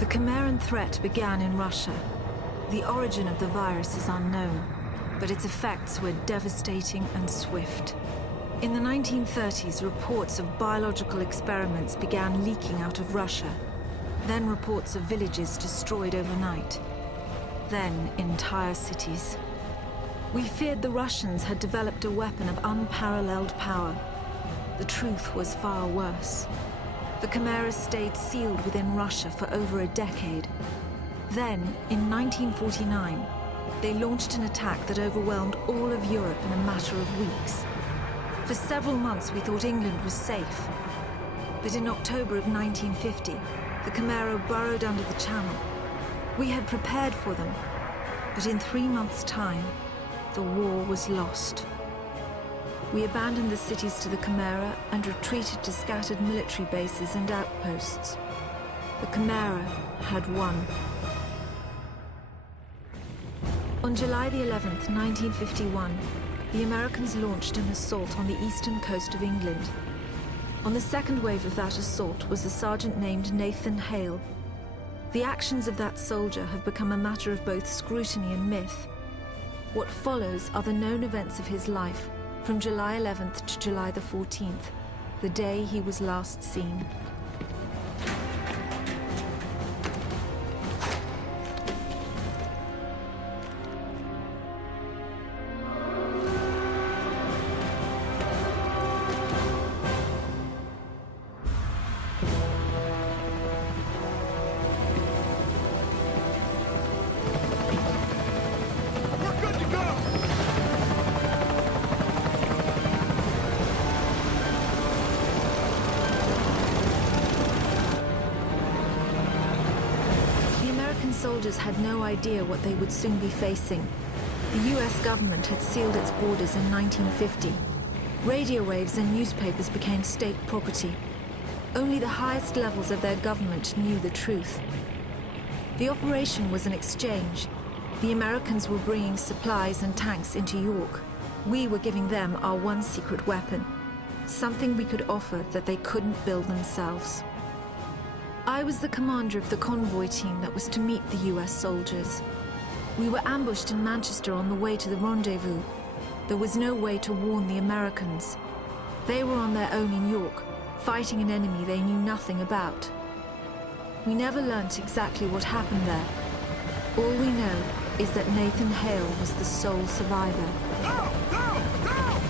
The Chimeran threat began in Russia. The origin of the virus is unknown, but its effects were devastating and swift. In the 1930s, reports of biological experiments began leaking out of Russia. Then reports of villages destroyed overnight. Then entire cities. We feared the Russians had developed a weapon of unparalleled power. The truth was far worse. The Chimeras stayed sealed within Russia for over a decade. Then, in 1949, they launched an attack that overwhelmed all of Europe in a matter of weeks. For several months, we thought England was safe. But in October of 1950, the Chimera burrowed under the Channel. We had prepared for them, but in 3 months' time, the war was lost. We abandoned the cities to the Chimera and retreated to scattered military bases and outposts. The Chimera had won. On July the 11th, 1951, the Americans launched an assault on the eastern coast of England. On the second wave of that assault was a sergeant named Nathan Hale. The actions of that soldier have become a matter of both scrutiny and myth. What follows are the known events of his life from July 11th to July the 14th, the day he was last seen. Soldiers had no idea what they would soon be facing. The US government had sealed its borders in 1950. Radio waves and newspapers became state property. Only the highest levels of their government knew the truth. The operation was an exchange. The Americans were bringing supplies and tanks into York. We were giving them our one secret weapon, something we could offer that they couldn't build themselves. I was the commander of the convoy team that was to meet the US soldiers. We were ambushed in Manchester on the way to the rendezvous. There was no way to warn the Americans. They were on their own in York, fighting an enemy they knew nothing about. We never learnt exactly what happened there. All we know is that Nathan Hale was the sole survivor. Go! Go! Go!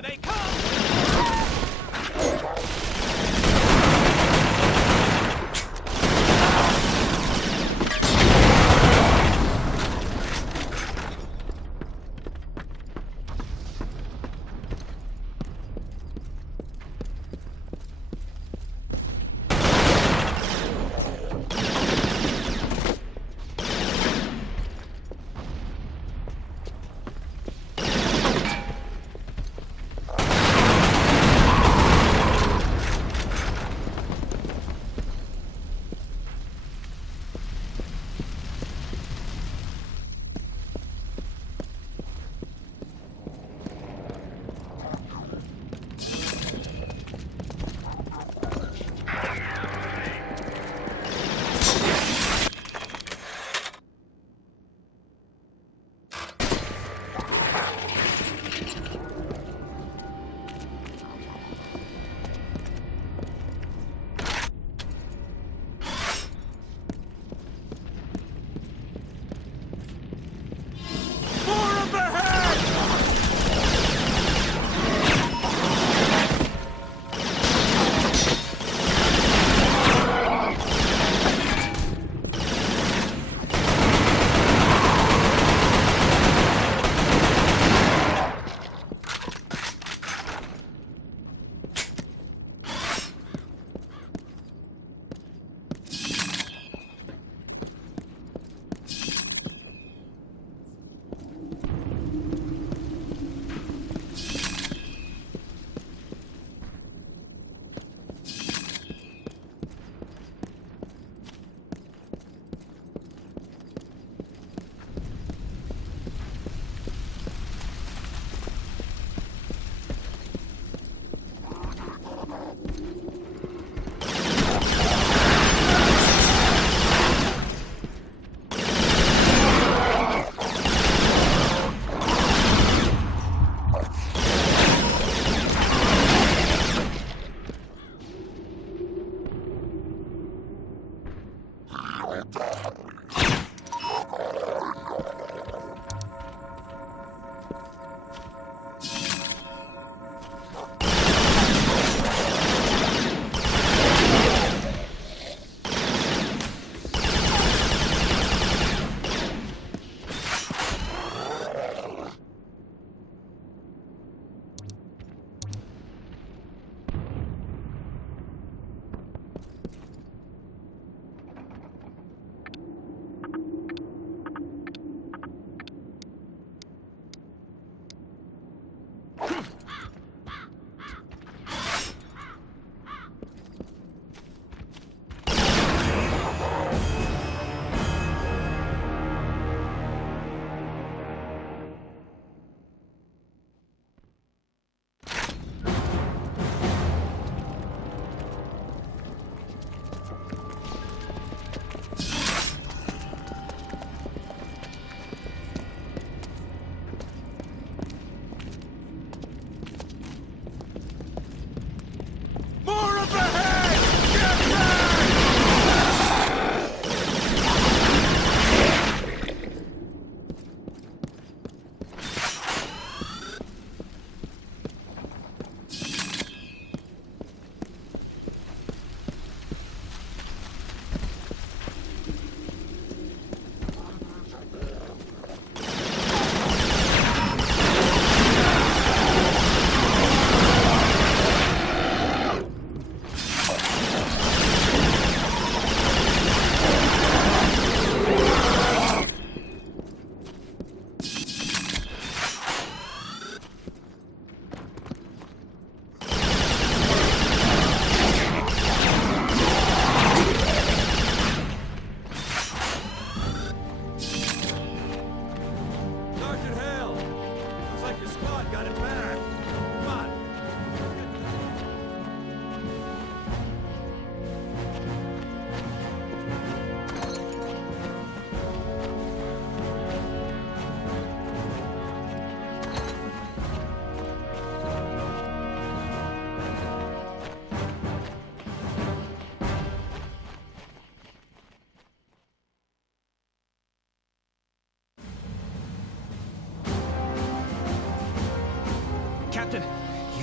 Here they come!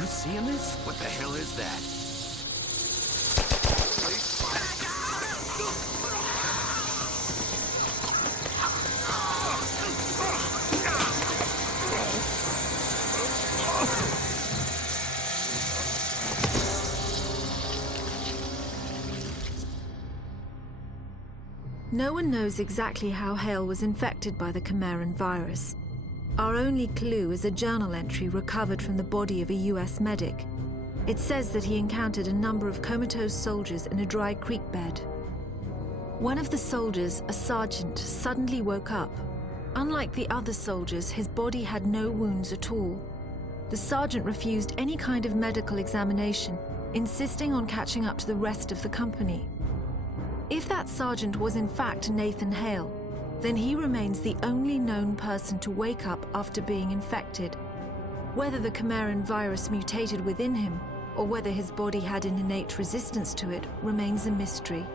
seeing this? What the hell is that? No one knows exactly how Hale was infected by the Chimeran virus. Our only clue is a journal entry recovered from the body of a US medic. It says that he encountered a number of comatose soldiers in a dry creek bed. One of the soldiers, a sergeant, suddenly woke up. Unlike the other soldiers, his body had no wounds at all. The sergeant refused any kind of medical examination, insisting on catching up to the rest of the company. If that sergeant was in fact Nathan Hale, then he remains the only known person to wake up after being infected. Whether the Chimeran virus mutated within him, or whether his body had an innate resistance to it, remains a mystery.